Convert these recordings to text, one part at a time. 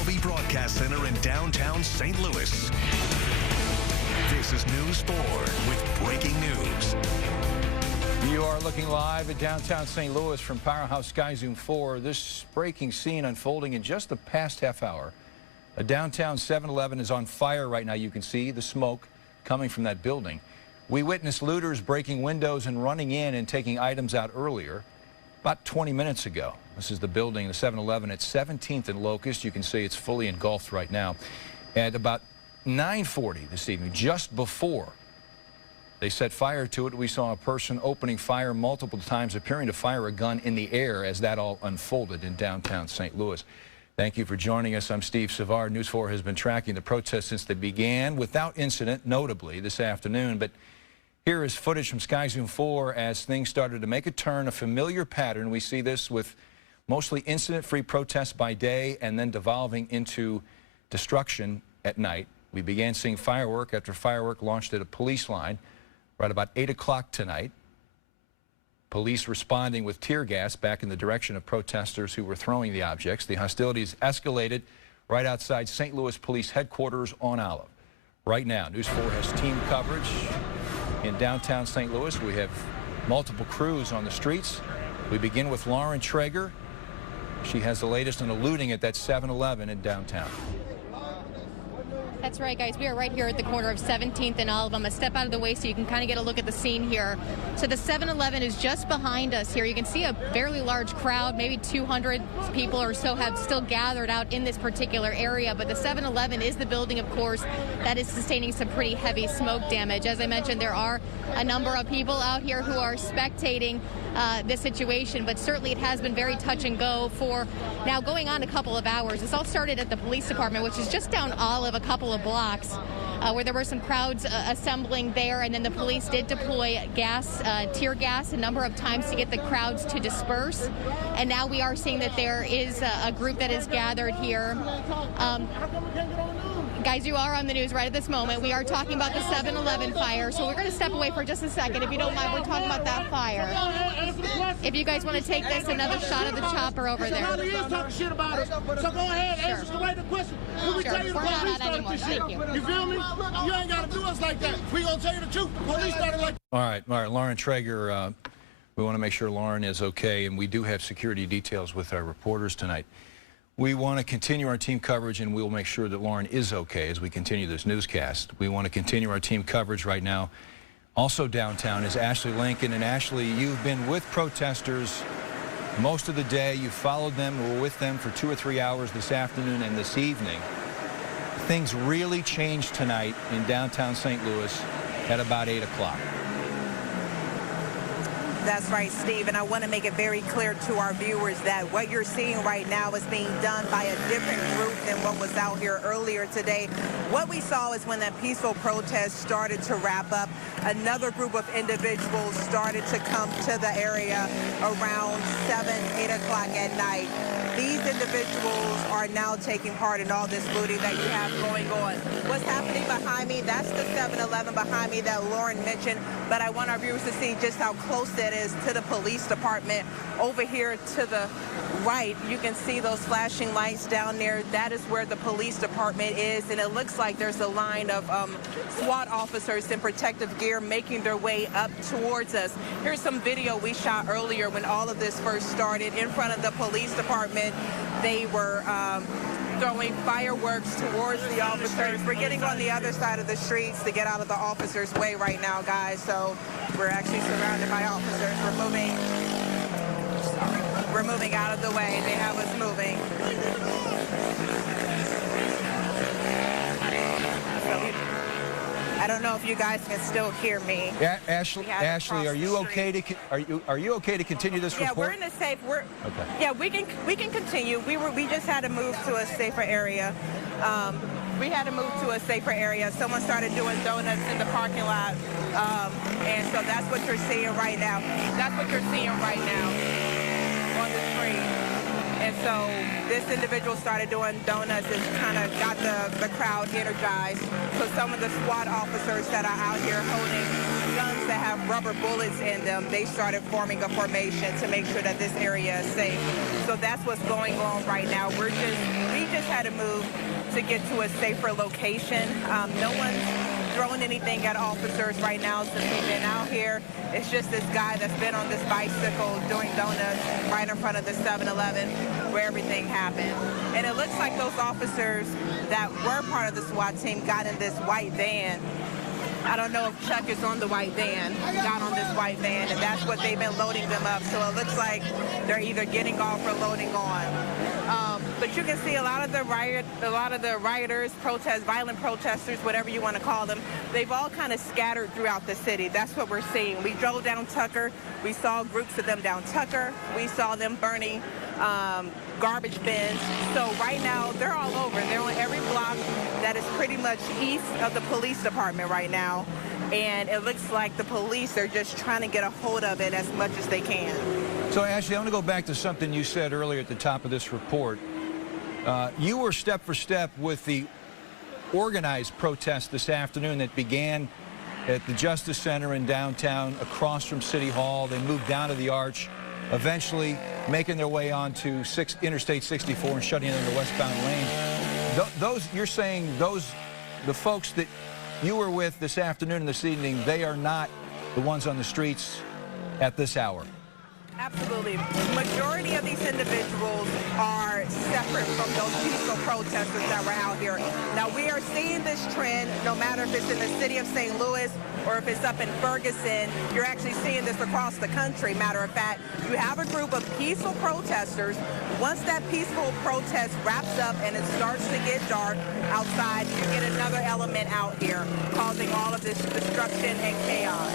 KMOV Broadcast Center in downtown St. Louis. This is News 4 with breaking news. You are looking live at downtown St. Louis from Powerhouse Sky Zoom 4. This breaking scene unfolding in just the past half hour. A downtown 7-Eleven is on fire right now. You can see the smoke coming from that building. We witnessed looters breaking windows and running in and taking items out earlier, about 20 minutes ago. This is the building, the 7-Eleven at 17th and Locust. You can see it's fully engulfed right now. At about 9:40 this evening, just before they set fire to it, we saw a person opening fire multiple times, appearing to fire a gun in the air as that all unfolded in downtown St. Louis. Thank you for joining us. I'm Steve Savard. News 4 has been tracking the protests since they began without incident, notably this afternoon. But here is footage from Sky Zoom 4 as things started to make a turn, a familiar pattern. We see this with mostly incident-free protests by day and then devolving into destruction at night. We began seeing firework after firework launched at a police line right about 8 o'clock tonight. Police responding with tear gas back in the direction of protesters who were throwing the objects. The hostilities escalated right outside St. Louis Police Headquarters on Olive. Right now, News 4 has team coverage in downtown St. Louis. We have multiple crews on the streets. We begin with Lauren Traeger. She has the latest on the looting at that 7-Eleven in downtown. That's right, guys. We are right here at the corner of 17th and Olive. I'm going to step out of the way so you can kind of get a look at the scene here. So the 7-Eleven is just behind us here. You can see a fairly large crowd, maybe 200 people or so have still gathered out in this particular area. But the 7-Eleven is the building, of course, that is sustaining some pretty heavy smoke damage. As I mentioned, there are a number of people out here who are spectating this situation, but certainly it has been very touch and go for now going on a couple of hours. This all started at the police department, which is just down Olive a couple of blocks, where there were some crowds assembling there, and then the police did deploy gas, tear gas a number of times to get the crowds to disperse. And now we are seeing that there is a group that is gathered here. Guys, you are on the news right at this moment. We are talking about the 7-Eleven fire, so we're going to step away for just a second. If you don't mind, we're talking about that fire. If you guys want to take this, another shot of the chopper over there. Somebody is talking shit about us. So go ahead, answer us the right question. We tell you the police started this shit. You feel me? You ain't got to do us like that. We going to tell you the truth. The police started like All right, Lauren Traeger, we want to make sure Lauren is okay, and we do have security details with our reporters tonight. We want to continue our team coverage, and we'll make sure that Lauren is okay as we continue this newscast. We want to continue our team coverage right now. Also downtown is Ashley Lincoln. And Ashley, you've been with protesters most of the day. You followed them, were with them for 2 or 3 hours this afternoon and this evening. Things really changed tonight in downtown St. Louis at about 8 o'clock. That's right, Steve, and I want to make it very clear to our viewers that what you're seeing right now is being done by a different group than what was out here earlier today. What we saw is when that peaceful protest started to wrap up, another group of individuals started to come to the area around 7, 8 o'clock at night. These individuals are now taking part in all this looting that you have going on. What's happening behind me, that's the 7-Eleven behind me that Lauren mentioned, but I want our viewers to see just how close that is to the police department. Over here to the right, you can see those flashing lights down there. That is where the police department is, and it looks like there's a line of SWAT officers in protective gear making their way up towards us. Here's some video we shot earlier when all of this first started in front of the police department. They were throwing fireworks towards the officers. We're getting on the other side of the streets to get out of the officers' way right now, guys. So we're actually surrounded by officers. We're moving out of the way. They have us moving. I don't know if you guys can still hear me. Yeah, Ashley, are you okay to continue this report? Yeah, we're in a safe. Okay. Yeah, we can continue. We just had to move to a safer area. We had to move to a safer area. Someone started doing donuts in the parking lot, and so that's what you're seeing right now. That's what you're seeing right now on the screen. And So this individual started doing donuts and kind of got the crowd energized. So some of the SWAT officers that are out here holding guns that have rubber bullets in them, they started forming a formation to make sure that this area is safe. So that's what's going on right now. We just had to move to get to a safer location. No one's throwing anything at officers right now since we've been out here. It's just this guy that's been on this bicycle doing donuts right in front of the 7-Eleven where everything happened. And it looks like those officers that were part of the SWAT team got in this white van. I don't know if Chuck is on the white van, got on this white van, and that's what they've been loading them up. So it looks like they're either getting off or loading on. But you can see a lot of the rioters, violent protesters, whatever you want to call them, they've all kind of scattered throughout the city. That's what we're seeing. We drove down Tucker. We saw groups of them down Tucker. We saw them burning garbage bins. So right now, they're all over. They're on every block that is pretty much east of the police department right now. And it looks like the police are just trying to get a hold of it as much as they can. So, Ashley, I want to go back to something you said earlier at the top of this report. You were step for step with the organized protest this afternoon that began at the Justice Center in downtown, across from City Hall. They moved down to the Arch, eventually making their way onto Interstate 64 and shutting in the westbound lane. You're saying the folks that you were with this afternoon and this evening, they are not the ones on the streets at this hour? Absolutely. Majority of these individuals are separate from those peaceful protesters that were out here. Now, we are seeing this trend, no matter if it's in the city of St. Louis or if it's up in Ferguson. You're actually seeing this across the country. Matter of fact, you have a group of peaceful protesters. Once that peaceful protest wraps up and it starts to get dark outside, you get another element out here causing all of this destruction and chaos.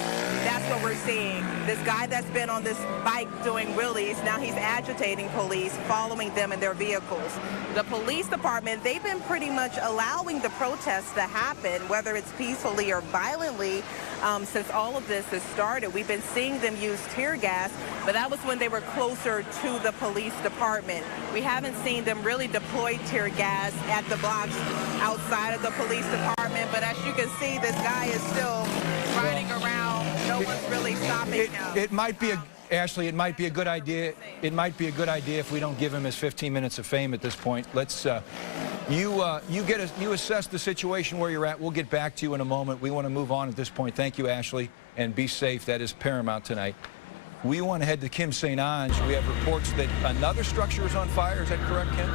That's what we're seeing. This guy that's been on this bike doing wheelies, now he's agitating police, following them in their vehicles. The police department, they've been pretty much allowing the protests to happen, whether it's peacefully or violently, since all of this has started. We've been seeing them use tear gas, but that was when they were closer to the police department. We haven't seen them really deploy tear gas at the blocks outside of the police department, but as you can see, this guy is still riding around. No one's really stopping him. It might be Ashley, it might be a good idea. It might be a good idea if we don't give him his 15 minutes of fame at this point. Let's you assess the situation where you're at. We'll get back to you in a moment. We want to move on at this point. Thank you, Ashley, and be safe. That is paramount tonight. We want to head to Kim St. Ange. We have reports that another structure is on fire. Is that correct, Kim?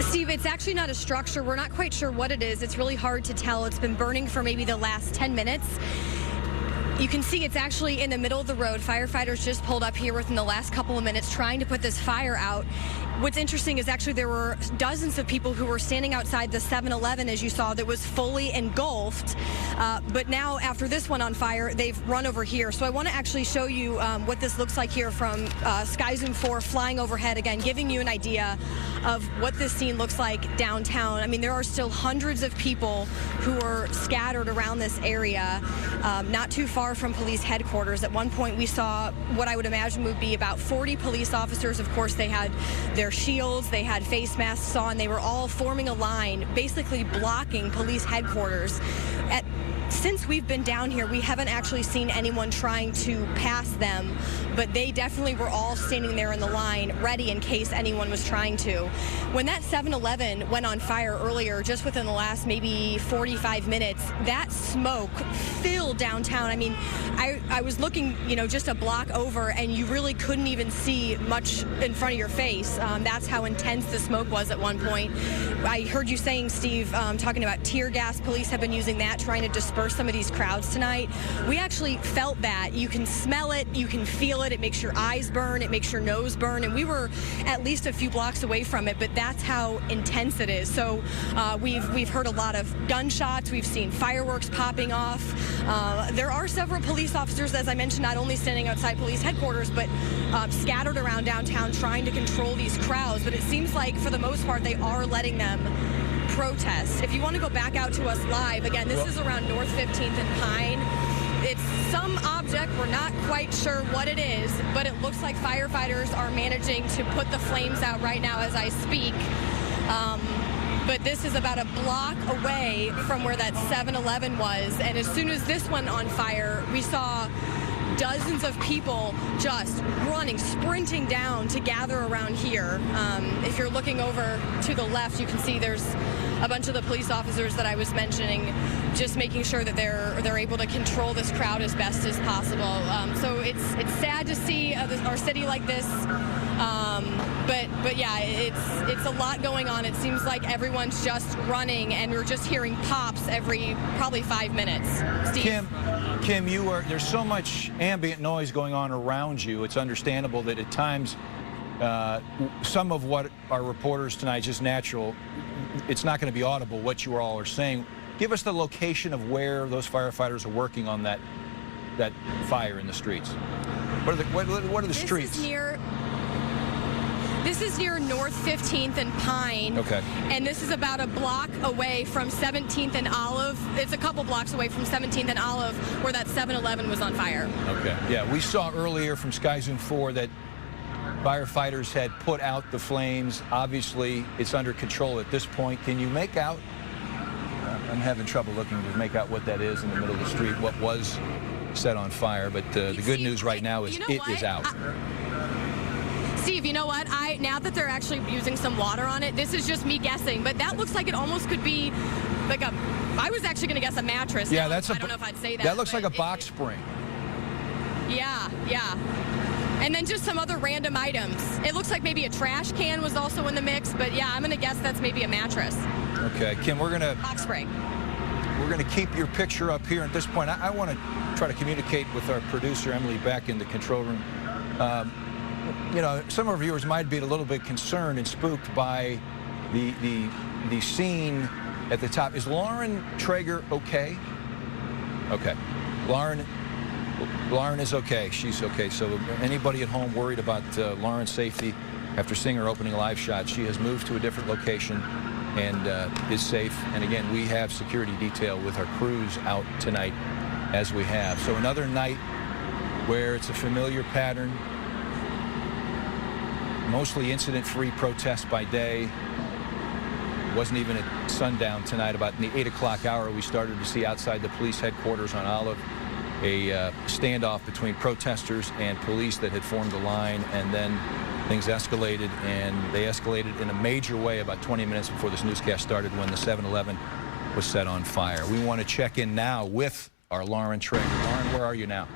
Steve, it's actually not a structure. We're not quite sure what it is. It's really hard to tell. It's been burning for maybe the last 10 minutes. You can see it's actually in the middle of the road. Firefighters just pulled up here within the last couple of minutes trying to put this fire out. What's interesting is actually there were dozens of people who were standing outside the 7-Eleven, as you saw, that was fully engulfed. But now, after this one on fire, they've run over here. So I want to actually show you what this looks like here from Sky Zoom 4 flying overhead, again, giving you an idea of what this scene looks like downtown. I mean, there are still hundreds of people who are scattered around this area, not too far from police headquarters. At one point, we saw what I would imagine would be about 40 police officers. Of course, they had their shields, they had face masks on, they were all forming a line, basically blocking police headquarters. Since we've been down here, we haven't actually seen anyone trying to pass them, but they definitely were all standing there in the line, ready in case anyone was trying to. When that 7-Eleven went on fire earlier, just within the last maybe 45 minutes, that smoke filled downtown. I mean, I was looking, just a block over, and you really couldn't even see much in front of your face. That's how intense the smoke was at one point. I heard you saying, Steve, talking about tear gas. Police have been using that, trying to disperse some of these crowds tonight. We actually felt that. You can smell it, you can feel it. It makes your eyes burn, it makes your nose burn, and we were at least a few blocks away from it, but that's how intense it is. So we've heard a lot of gunshots, we've seen fireworks popping off. There are several police officers, as I mentioned, not only standing outside police headquarters, but scattered around downtown trying to control these crowds, but it seems like for the most part they are letting them protest. If you want to go back out to us live, again, this is around North 15th and Pine. It's some object. We're not quite sure what it is, but it looks like firefighters are managing to put the flames out right now as I speak. But this is about a block away from where that 7-Eleven was, and as soon as this went on fire, we saw dozens of people just running, sprinting down to gather around here. If you're looking over to the left, you can see there's a bunch of the police officers that I was mentioning, just making sure that they're able to control this crowd as best as possible. So it's sad to see our city like this. But yeah, it's a lot going on. It seems like everyone's just running, and we're just hearing pops every probably 5 minutes. Steve? Kim, there's so much ambient noise going on around you. It's understandable that at times some of what our reporters tonight is just natural. It's not going to be audible what you all are saying. Give us the location of where those firefighters are working on that fire in the streets. What are the streets? This is near North 15th and Pine. Okay. And this is about a block away from 17th and Olive. It's a couple blocks away from 17th and Olive, where that 7-Eleven was on fire. Okay. Yeah, we saw earlier from Sky Zoom 4 that firefighters had put out the flames. Obviously, it's under control at this point. Can you make out? I'm having trouble looking to make out what that is in the middle of the street, what was set on fire. But the good news right now is it is out. Steve, you know what? Now that they're actually using some water on it, this is just me guessing, but that looks like it almost could be like I was actually going to guess a mattress. Yeah, I don't know if I'd say that. That looks like a box spring. Yeah. And then just some other random items. It looks like maybe a trash can was also in the mix, but yeah, I'm going to guess that's maybe a mattress. Okay, Kim, we're going to... Box spring. We're going to keep your picture up here at this point. I want to try to communicate with our producer, Emily Beck, in the control room. You know, some of our viewers might be a little bit concerned and spooked by the scene at the top. Is Lauren Traeger okay? Okay. Lauren is okay. She's okay. So anybody at home worried about Lauren's safety after seeing her opening live shot, she has moved to a different location and is safe. And again, we have security detail with our crews out tonight as we have. So another night where it's a familiar pattern. Mostly incident-free protest by day. Wasn't even at sundown tonight. About in the 8 o'clock hour, we started to see outside the police headquarters on Olive a standoff between protesters and police that had formed a line, and then things escalated, and they escalated in a major way about 20 minutes before this newscast started, when the 7-Eleven was set on fire. We want to check in now with our Lauren Traeger. Lauren, where are you now?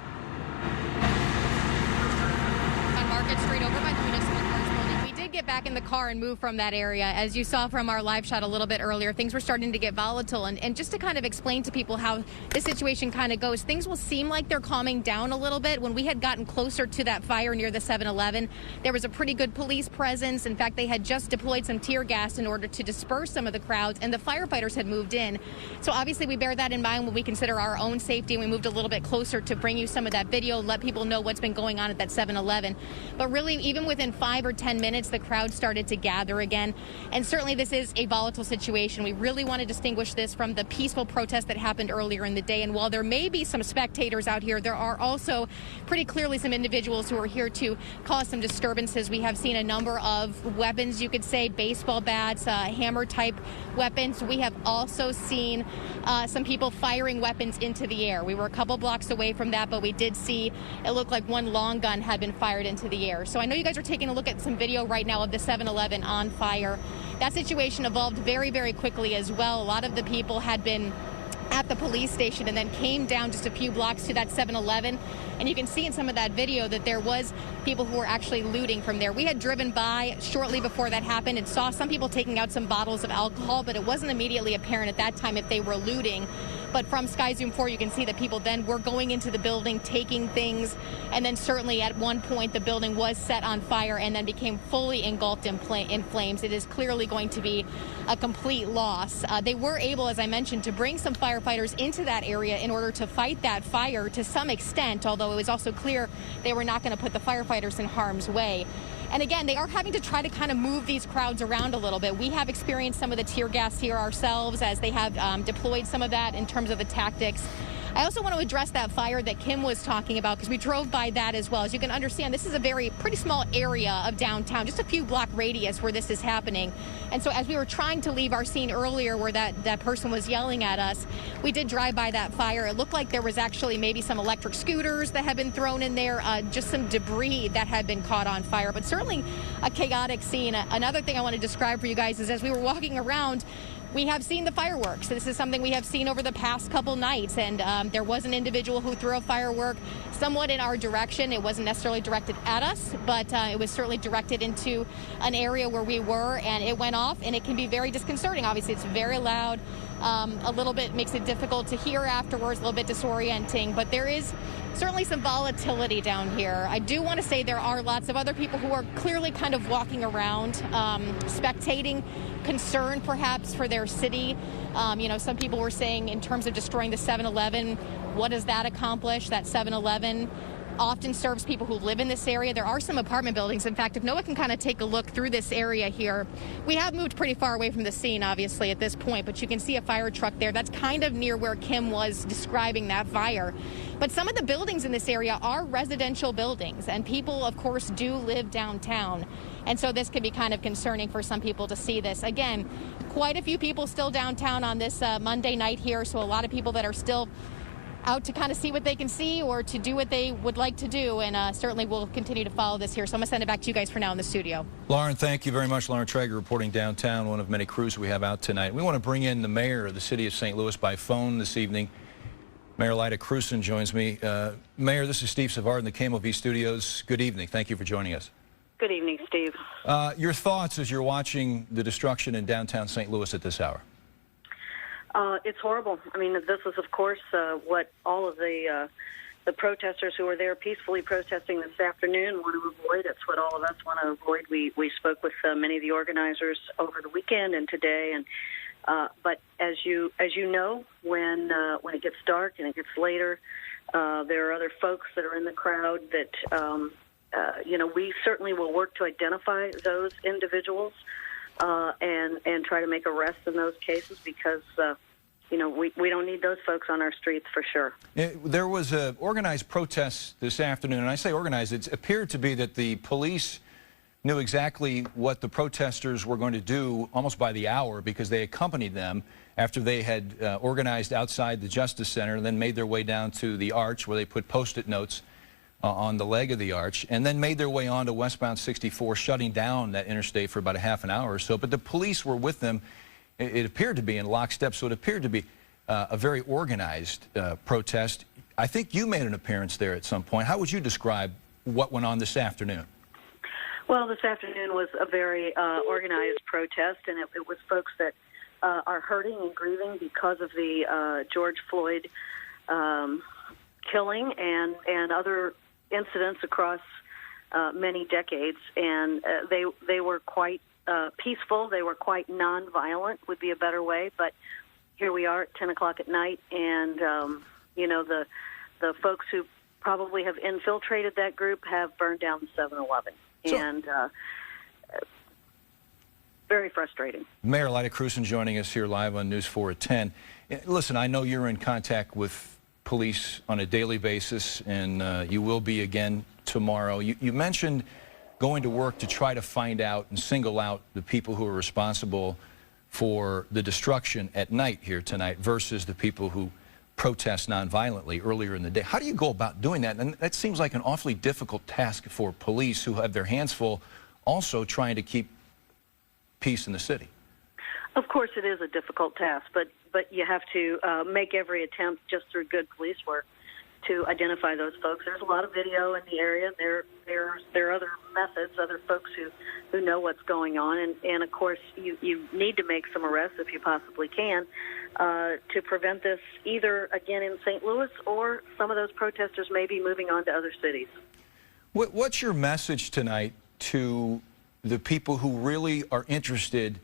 On Market Street, over by the municipal cars building. We did get back in the car and move from that area. As you saw from our live shot a little bit earlier, things were starting to get volatile. And just to kind of explain to people how this situation kind of goes, things will seem like they're calming down a little bit. When we had gotten closer to that fire near the 7-Eleven, there was a pretty good police presence. In fact, they had just deployed some tear gas in order to disperse some of the crowds, and the firefighters had moved in. So obviously we bear that in mind when we consider our own safety, and we moved a little bit closer to bring you some of that video, let people know what's been going on at that 7-Eleven. But really, even within 5 or 10 minutes, the crowd started to gather again. And certainly this is a volatile situation. We really want to distinguish this from the peaceful protest that happened earlier in the day. And while there may be some spectators out here, there are also pretty clearly some individuals who are here to cause some disturbances. We have seen a number of weapons, you could say, baseball bats, hammer-type weapons. We have also seen some people firing weapons into the air. We were a couple blocks away from that, but we did see it looked like one long gun had been fired into the air. So I know you guys are taking a look at some video right now of the 7-Eleven on fire. That situation evolved very, very quickly as well. A lot of the people had been at the police station and then came down just a few blocks to that 7-Eleven. And you can see in some of that video that there was people who were actually looting from there. We had driven by shortly before that happened and saw some people taking out some bottles of alcohol, but it wasn't immediately apparent at that time if they were looting. But from Sky Zoom 4, you can see that people then were going into the building, taking things, and then certainly at one point the building was set on fire and then became fully engulfed in flames. It is clearly going to be a complete loss. They were able, as I mentioned, to bring some firefighters into that area in order to fight that fire to some extent, although it was also clear they were not going to put the firefighters in harm's way. And again, they are having to try to kind of move these crowds around a little bit. We have experienced some of the tear gas here ourselves as they have deployed some of that in terms of the tactics. I also want to address that fire that Kim was talking about, because we drove by that as well. As you can understand, this is a pretty small area of downtown, just a few block radius where this is happening. And so as we were trying to leave our scene earlier where that person was yelling at us, we did drive by that fire. It looked like there was actually maybe some electric scooters that had been thrown in there, just some debris that had been caught on fire, but certainly a chaotic scene. Another thing I want to describe for you guys is as we were walking around, we have seen the fireworks. This is something we have seen over the past couple nights, and there was an individual who threw a firework somewhat in our direction. It wasn't necessarily directed at us, but it was certainly directed into an area where we were, and it went off, and it can be very disconcerting. Obviously, it's very loud. A little bit makes it difficult to hear afterwards, a little bit disorienting, but there is certainly some volatility down here. I do want to say there are lots of other people who are clearly kind of walking around, spectating, concerned perhaps for their city. You know, some people were saying in terms of destroying the 7-Eleven, what does that accomplish? That 7-Eleven often serves people who live in this area. There are some apartment buildings. In fact, if Noah can kind of take a look through this area here, we have moved pretty far away from the scene, obviously, at this point, but you can see a fire truck there. That's kind of near where Kim was describing that fire. But some of the buildings in this area are residential buildings, and people, of course, do live downtown. And so this can be kind of concerning for some people to see this. Again, quite a few people still downtown on this Monday night here, so a lot of people that are still out to kind of see what they can see or to do what they would like to do, and certainly we'll continue to follow this here. So I'm going to send it back to you guys for now in the studio. Lauren, thank you very much. Lauren Traeger reporting downtown, one of many crews we have out tonight. We want to bring in the mayor of the city of St. Louis by phone this evening. Mayor Kristin joins me. Mayor, this is Steve Savard in the KMOV studios. Good evening. Thank you for joining us. Good evening, Steve. Your thoughts as you're watching the destruction in downtown St. Louis at this hour? It's horrible. I mean, this is, of course, what all of the protesters who were there peacefully protesting this afternoon want to avoid. It's what all of us want to avoid. We spoke with many of the organizers over the weekend and today, and but as you know, when it gets dark and it gets later, there are other folks that are in the crowd that you know, we certainly will work to identify those individuals and try to make arrests in those cases, because you know, we don't need those folks on our streets for sure. There was an organized protest this afternoon, and I say organized, it appeared to be that the police knew exactly what the protesters were going to do almost by the hour, because they accompanied them after they had organized outside the Justice Center and then made their way down to the Arch, where they put Post-it notes on the leg of the Arch, and then made their way on to westbound 64, shutting down that interstate for about a half an hour or so. But the police were with them. It appeared to be in lockstep, so it appeared to be a very organized protest. I think you made an appearance there at some point. How would you describe what went on this afternoon? Well, this afternoon was a very organized protest, and it was folks that are hurting and grieving because of the George Floyd killing and other incidents across many decades. And they were quite peaceful. They were quite nonviolent, would be a better way. But here we are at 10 o'clock at night, and you know, the folks who probably have infiltrated that group have burned down the 7-Eleven. And very frustrating. Mayor Kristin joining us here live on News 4 at 10. Listen, I know you're in contact with police on a daily basis, and you will be again tomorrow. You mentioned going to work to try to find out and single out the people who are responsible for the destruction at night here tonight versus the people who protest nonviolently earlier in the day. How do you go about doing that? And that seems like an awfully difficult task for police, who have their hands full also trying to keep peace in the city. Of course, it is a difficult task, but you have to make every attempt just through good police work to identify those folks. There's a lot of video in the area. There are other methods, other folks who know what's going on, and of course you need to make some arrests if you possibly can to prevent this, either again in St. Louis, or some of those protesters may be moving on to other cities. What's your message tonight to the people who really are interested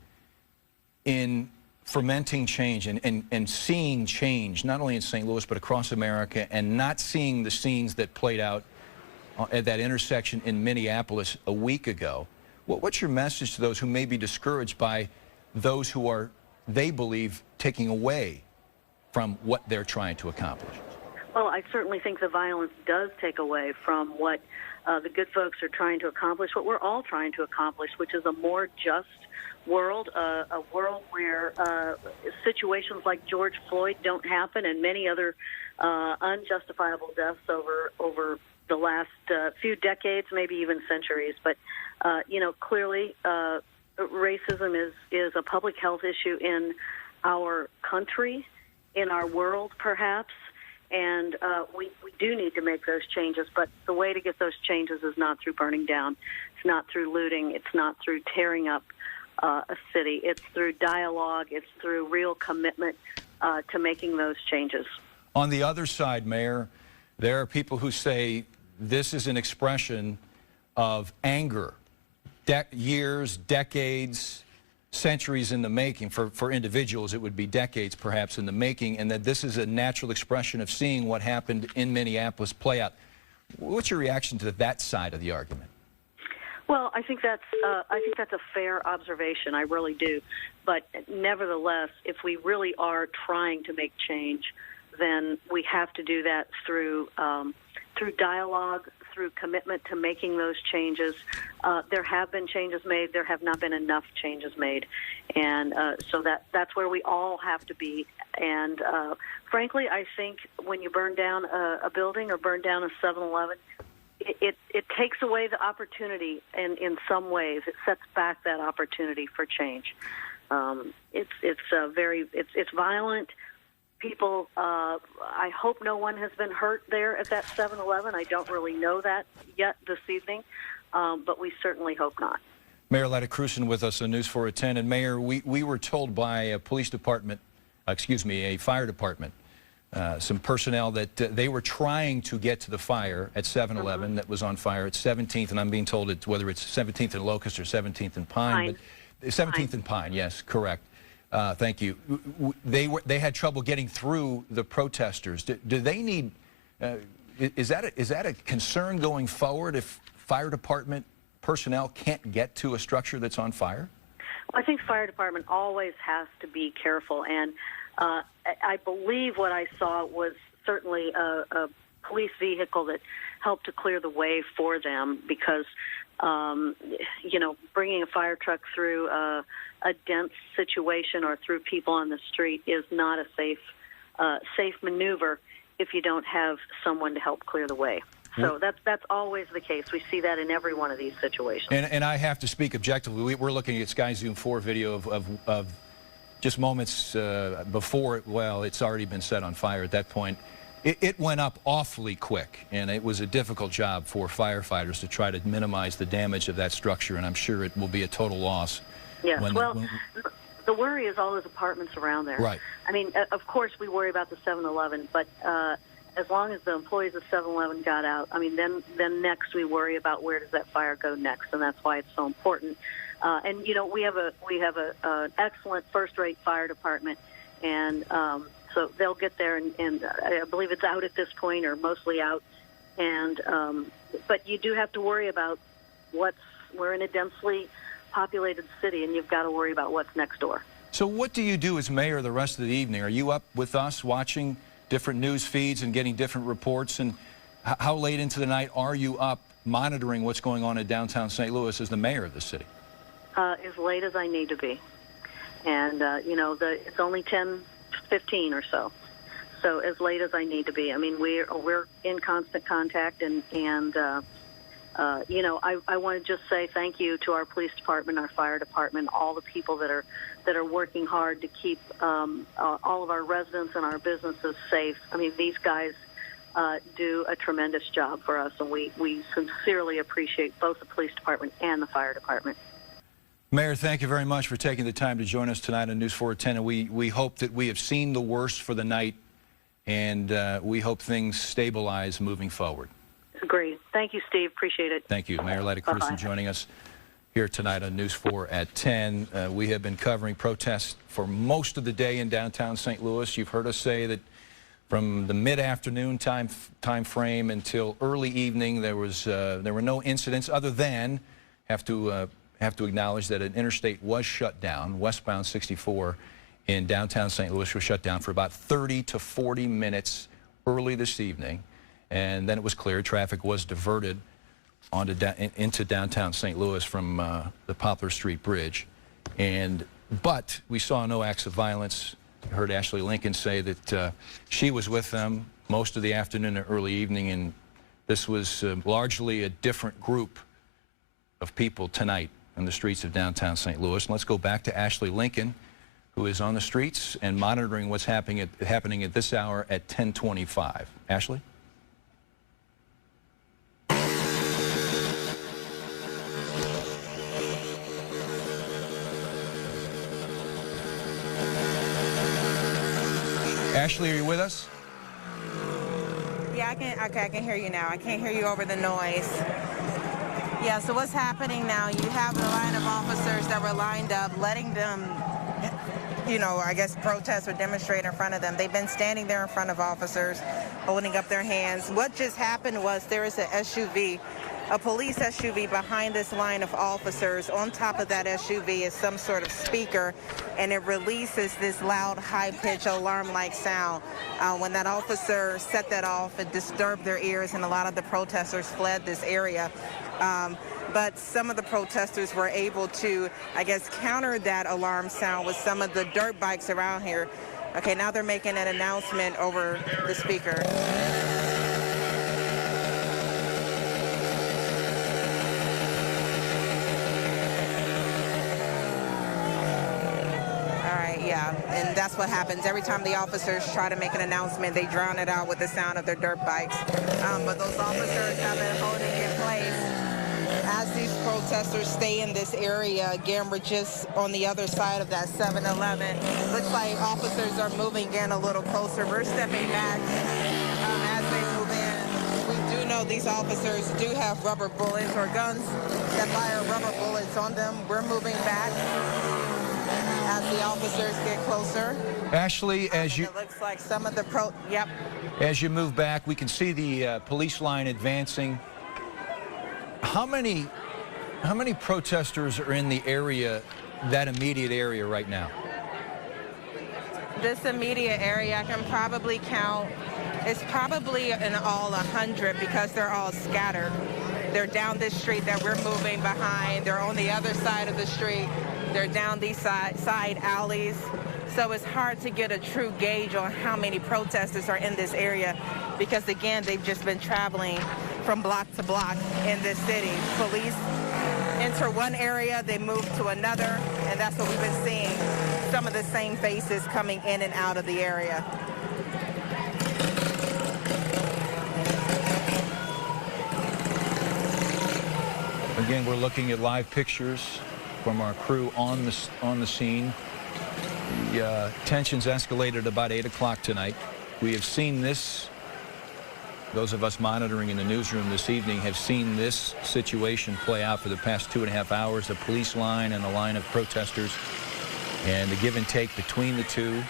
in fermenting change and seeing change, not only in St. Louis but across America, and not seeing the scenes that played out at that intersection in Minneapolis a week ago? What's your message to those who may be discouraged by those who are, they believe, taking away from what they're trying to accomplish? Well, I certainly think the violence does take away from what the good folks are trying to accomplish, what we're all trying to accomplish, which is a more just world, a world where situations like George Floyd don't happen and many other unjustifiable deaths over the last few decades, maybe even centuries. But, clearly racism is a public health issue in our country, in our world, perhaps. And we do need to make those changes, but the way to get those changes is not through burning down. It's not through looting. It's not through tearing up a city. It's through dialogue. It's through real commitment to making those changes. On the other side, Mayor, there are people who say this is an expression of anger, years, decades, centuries in the making. For individuals, it would be decades perhaps in the making, and that this is a natural expression of seeing what happened in Minneapolis play out. What's your reaction to that side of the argument? Well, I think that's a fair observation. I really do. But nevertheless, if we really are trying to make change, then we have to do that through dialogue, through commitment to making those changes. There have been changes made. There have not been enough changes made. And so that's where we all have to be. And frankly, I think when you burn down a building or burn down a 7-Eleven, it takes away the opportunity in some ways. It sets back that opportunity for change. It's violent. People, I hope no one has been hurt there at that 7-Eleven. I don't really know that yet this evening, but we certainly hope not. Mayor Kristin with us on News 4 at 10. And Mayor, we were told by a police department, a fire department, some personnel that they were trying to get to the fire at 7-Eleven that was on fire at 17th, and I'm being told it's whether it's 17th and Locust or 17th and Pine. But 17th and Pine, yes, correct. Thank you. They had trouble getting through the protesters. Do they need? Is that a concern going forward if fire department personnel can't get to a structure that's on fire? Well, I think fire department always has to be careful, and I believe what I saw was certainly a police vehicle that helped to clear the way for them because. Bringing a fire truck through a dense situation or through people on the street is not a safe maneuver if you don't have someone to help clear the way. So that's always the case. We see that in every one of these situations. And I have to speak objectively. We're looking at Sky Zoom 4 video of just moments before, it's already been set on fire at that point. It went up awfully quick, and it was a difficult job for firefighters to try to minimize the damage of that structure, and I'm sure it will be a total loss. Yes, the worry is all those apartments around there. Right. I mean, of course we worry about the 7-Eleven, but as long as the employees of 7-Eleven got out, I mean, then next we worry about where does that fire go next, and that's why it's so important. And, we have an excellent first-rate fire department, and so they'll get there, and I believe it's out at this point, or mostly out. And but you do have to worry about we're in a densely populated city, and you've got to worry about what's next door. So what do you do as mayor the rest of the evening? Are you up with us watching different news feeds and getting different reports? And how late into the night are you up monitoring what's going on in downtown St. Louis as the mayor of the city? As late as I need to be. And, it's only 10:15 or so. So as late as I need to be. I mean, we're in constant contact, and I want to just say thank you to our police department, our fire department, all the people that are working hard to keep all of our residents and our businesses safe. I mean, these guys do a tremendous job for us, and we sincerely appreciate both the police department and the fire department. Mayor, thank you very much for taking the time to join us tonight on News 4 at 10. And we hope that we have seen the worst for the night, and we hope things stabilize moving forward. Agreed. Thank you, Steve. Appreciate it. Thank you. Mayor Kristin joining us here tonight on News 4 at 10. We have been covering protests for most of the day in downtown St. Louis. You've heard us say that from the mid-afternoon time frame until early evening, there were no incidents other than have to acknowledge that an interstate was shut down. Westbound 64 in downtown St. Louis was shut down for about 30 to 40 minutes early this evening, and then it was clear. Traffic was diverted into downtown St. Louis from the Poplar Street Bridge. But we saw no acts of violence. I heard Ashley Lincoln say that she was with them most of the afternoon and early evening, and this was largely a different group of people tonight on the streets of downtown St. Louis. And let's go back to Ashley Lincoln, who is on the streets and monitoring what's happening at this hour at 10:25. Ashley? Ashley, are you with us? Yeah, I can hear you now. I can't hear you over the noise. Yeah, so what's happening now, you have the line of officers that were lined up, letting them, you know, I guess protest or demonstrate in front of them. They've been standing there in front of officers, holding up their hands. What just happened was there is an SUV, a police SUV behind this line of officers. On top of that SUV is some sort of speaker, and it releases this loud, high-pitched alarm-like sound. When that officer set that off, it disturbed their ears, and a lot of the protesters fled this area. But some of the protesters were able to, I guess, counter that alarm sound with some of the dirt bikes around here. Okay, now they're making an announcement over the speaker. Yeah, and that's what happens. Every time the officers try to make an announcement, they drown it out with the sound of their dirt bikes. But those officers have been holding in place as these protesters stay in this area. Again, we're just on the other side of that 7-Eleven. Looks like officers are moving in a little closer. We're stepping back as they move in. We do know these officers do have rubber bullets or guns that fire rubber bullets on them. We're moving back as the officers get closer. Ashley, as you... It looks like some of the As you move back, we can see the police line advancing. How many protesters are in the area, that immediate area right now? This immediate area, I can probably count, it's probably in all 100 because they're all scattered. They're down this street that we're moving behind. They're on the other side of the street. They're down these side alleys. So it's hard to get a true gauge on how many protesters are in this area because, again, they've just been traveling from block to block in this city. Police enter one area, they move to another, and that's what we've been seeing, some of the same faces coming in and out of the area. Again, we're looking at live pictures from our crew on the scene. The tensions escalated about 8 o'clock tonight. We have seen this. Those of us monitoring in the newsroom this evening have seen this situation play out for the past 2.5 hours. The police line and a line of protesters and the give and take between the two.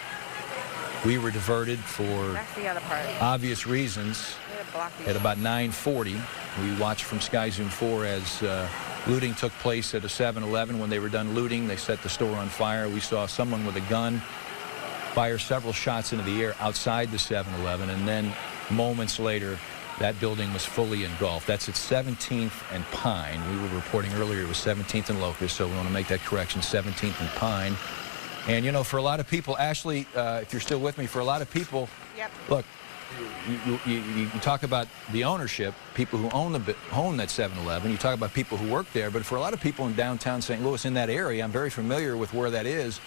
We were diverted for obvious reasons at about 9:40. We watched from Sky Zoom 4 as looting took place at a 7-Eleven. When they were done looting, they set the store on fire. We saw someone with a gun fire several shots into the air outside the 7-Eleven, and then moments later, that building was fully engulfed. That's at 17th and Pine. We were reporting earlier it was 17th and Locust, so we want to make that correction, 17th and Pine. And, you know, for a lot of people, Ashley, if you're still with me, for a lot of people, look, you talk about the ownership, people who own that 7-Eleven. You talk about people who work there, but for a lot of people in downtown St. Louis, in that area, I'm very familiar with where that is.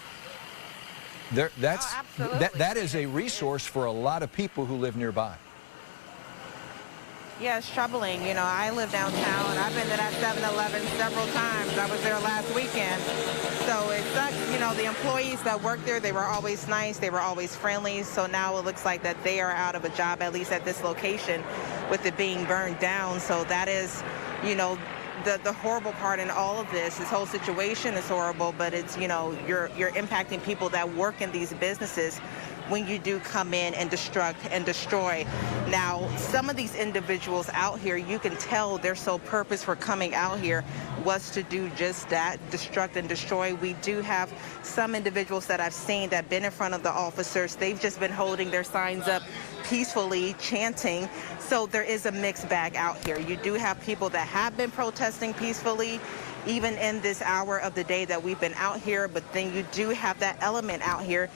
That is a resource for a lot of people who live nearby. Yeah, it's troubling. You know, I live downtown. I've been to that 7-Eleven several times. I was there last weekend. So it sucks. You know, the employees that work there, they were always nice. They were always friendly. So now it looks like that they are out of a job, at least at this location, with it being burned down. So that is, you know, the horrible part in all of this. This whole situation is horrible, but it's, you know, you're impacting people that work in these businesses when you do come in and destruct and destroy. Now, some of these individuals out here, you can tell their sole purpose for coming out here was to do just that, destruct and destroy. We do have some individuals that I've seen that have been in front of the officers. They've just been holding their signs up peacefully, chanting. So there is a mixed bag out here. You do have people that have been protesting peacefully, even in this hour of the day that we've been out here, but then you do have that element out here